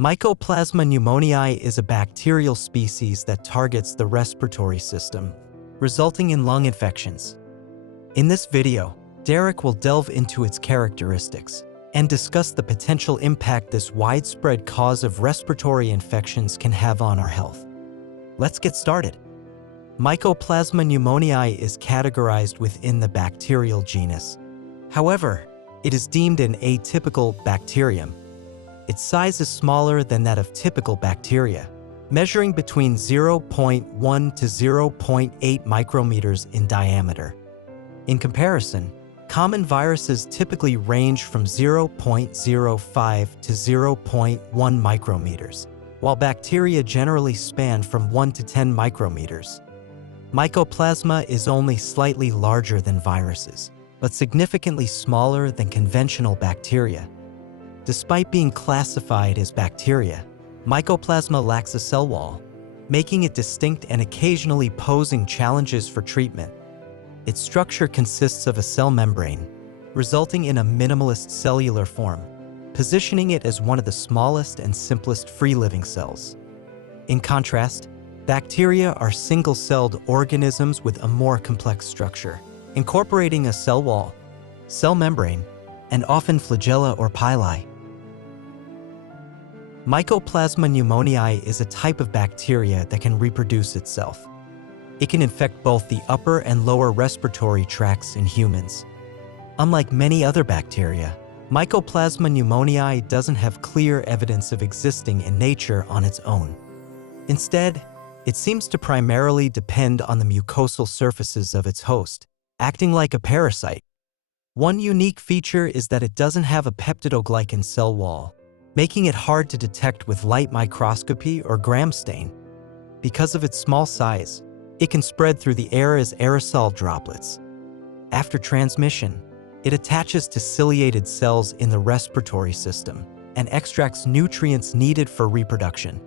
Mycoplasma pneumoniae is a bacterial species that targets the respiratory system, resulting in lung infections. In this video, Derek will delve into its characteristics and discuss the potential impact this widespread cause of respiratory infections can have on our health. Let's get started. Mycoplasma pneumoniae is categorized within the bacterial genus. However, it is deemed an atypical bacterium. Its size is smaller than that of typical bacteria, measuring between 0.1 to 0.8 micrometers in diameter. In comparison, common viruses typically range from 0.05 to 0.1 micrometers, while bacteria generally span from 1 to 10 micrometers. Mycoplasma is only slightly larger than viruses, but significantly smaller than conventional bacteria. Despite being classified as bacteria, Mycoplasma lacks a cell wall, making it distinct and occasionally posing challenges for treatment. Its structure consists of a cell membrane, resulting in a minimalist cellular form, positioning it as one of the smallest and simplest free-living cells. In contrast, bacteria are single-celled organisms with a more complex structure, incorporating a cell wall, cell membrane, and often flagella or pili. Mycoplasma pneumoniae is a type of bacteria that can reproduce itself. It can infect both the upper and lower respiratory tracts in humans. Unlike many other bacteria, Mycoplasma pneumoniae doesn't have clear evidence of existing in nature on its own. Instead, it seems to primarily depend on the mucosal surfaces of its host, acting like a parasite. One unique feature is that it doesn't have a peptidoglycan cell wall, making it hard to detect with light microscopy or gram stain. Because of its small size, it can spread through the air as aerosol droplets. After transmission, it attaches to ciliated cells in the respiratory system and extracts nutrients needed for reproduction.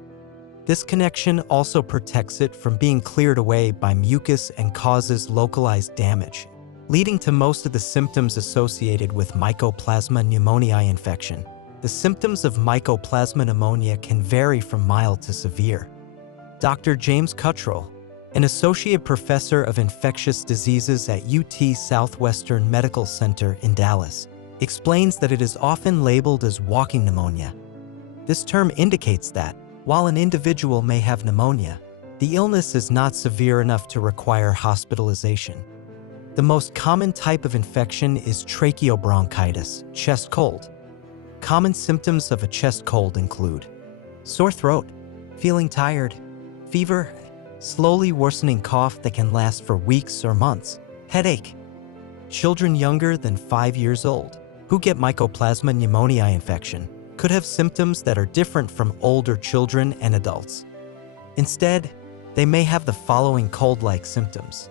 This connection also protects it from being cleared away by mucus and causes localized damage, leading to most of the symptoms associated with Mycoplasma pneumoniae infection. The symptoms of Mycoplasma pneumonia can vary from mild to severe. Dr. James Cuttrell, an associate professor of infectious diseases at UT Southwestern Medical Center in Dallas, explains that it is often labeled as walking pneumonia. This term indicates that, while an individual may have pneumonia, the illness is not severe enough to require hospitalization. The most common type of infection is tracheobronchitis, chest cold. Common symptoms of a chest cold include sore throat, feeling tired, fever, slowly worsening cough that can last for weeks or months, headache. Children younger than 5 years old who get Mycoplasma pneumoniae infection could have symptoms that are different from older children and adults. Instead, they may have the following cold-like symptoms: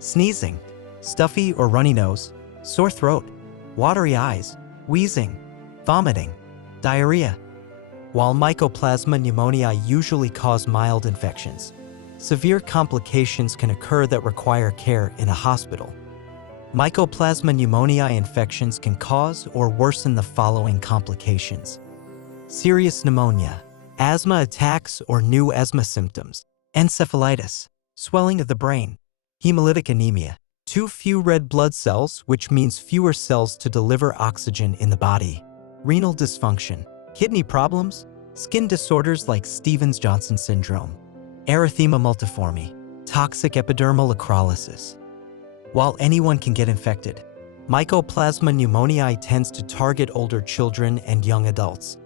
sneezing, stuffy or runny nose, sore throat, watery eyes, wheezing, vomiting, diarrhea. While Mycoplasma pneumoniae usually cause mild infections, severe complications can occur that require care in a hospital. Mycoplasma pneumoniae infections can cause or worsen the following complications: serious pneumonia, asthma attacks or new asthma symptoms, encephalitis, swelling of the brain, hemolytic anemia, too few red blood cells, which means fewer cells to deliver oxygen in the body, renal dysfunction, kidney problems, skin disorders like Stevens-Johnson syndrome, erythema multiforme, toxic epidermal necrolysis. While anyone can get infected, Mycoplasma pneumoniae tends to target older children and young adults.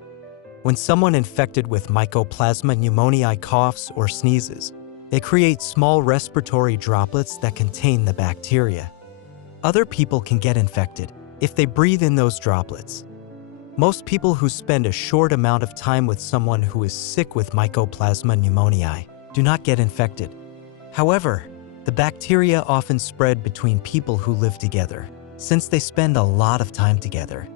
When someone infected with Mycoplasma pneumoniae coughs or sneezes, they create small respiratory droplets that contain the bacteria. Other people can get infected if they breathe in those droplets. Most people who spend a short amount of time with someone who is sick with Mycoplasma pneumoniae do not get infected. However, the bacteria often spread between people who live together, since they spend a lot of time together.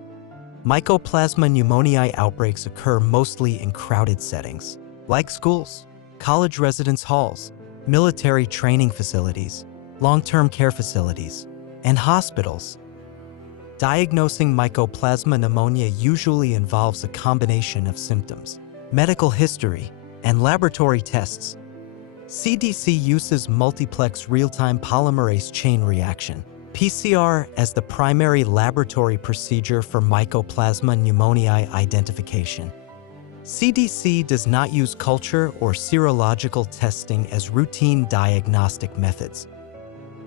Mycoplasma pneumoniae outbreaks occur mostly in crowded settings, like schools, college residence halls, military training facilities, long-term care facilities, and hospitals. Diagnosing Mycoplasma pneumonia usually involves a combination of symptoms, medical history, and laboratory tests. CDC uses multiplex real-time polymerase chain reaction, PCR, as the primary laboratory procedure for Mycoplasma pneumoniae identification. CDC does not use culture or serological testing as routine diagnostic methods.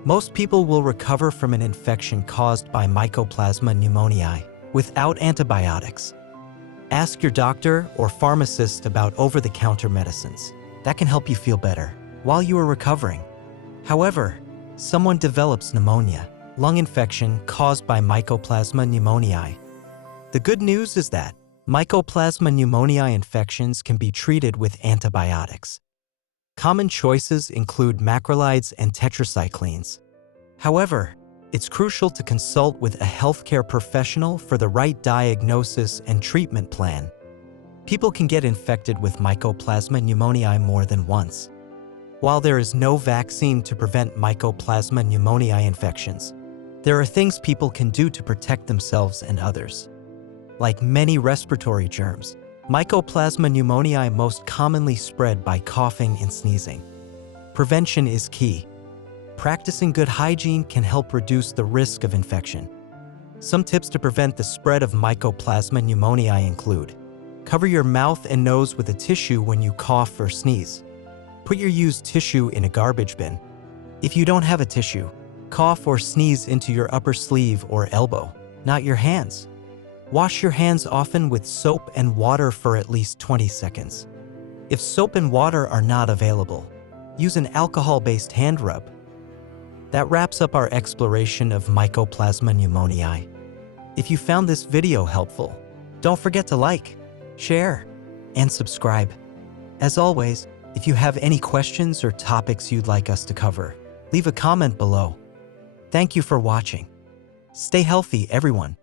Most people will recover from an infection caused by Mycoplasma pneumoniae without antibiotics. Ask your doctor or pharmacist about over-the-counter medicines that can help you feel better while you are recovering. However, someone develops pneumonia, lung infection caused by Mycoplasma pneumoniae. The good news is that Mycoplasma pneumoniae infections can be treated with antibiotics. Common choices include macrolides and tetracyclines. However, it's crucial to consult with a healthcare professional for the right diagnosis and treatment plan. People can get infected with Mycoplasma pneumoniae more than once. While there is no vaccine to prevent Mycoplasma pneumoniae infections, there are things people can do to protect themselves and others. Like many respiratory germs, Mycoplasma pneumoniae most commonly spread by coughing and sneezing. Prevention is key. Practicing good hygiene can help reduce the risk of infection. Some tips to prevent the spread of Mycoplasma pneumoniae include: cover your mouth and nose with a tissue when you cough or sneeze. Put your used tissue in a garbage bin. If you don't have a tissue, cough or sneeze into your upper sleeve or elbow, not your hands. Wash your hands often with soap and water for at least 20 seconds. If soap and water are not available, use an alcohol-based hand rub. That wraps up our exploration of Mycoplasma pneumoniae. If you found this video helpful, don't forget to like, share, and subscribe. As always, if you have any questions or topics you'd like us to cover, leave a comment below. Thank you for watching. Stay healthy, everyone.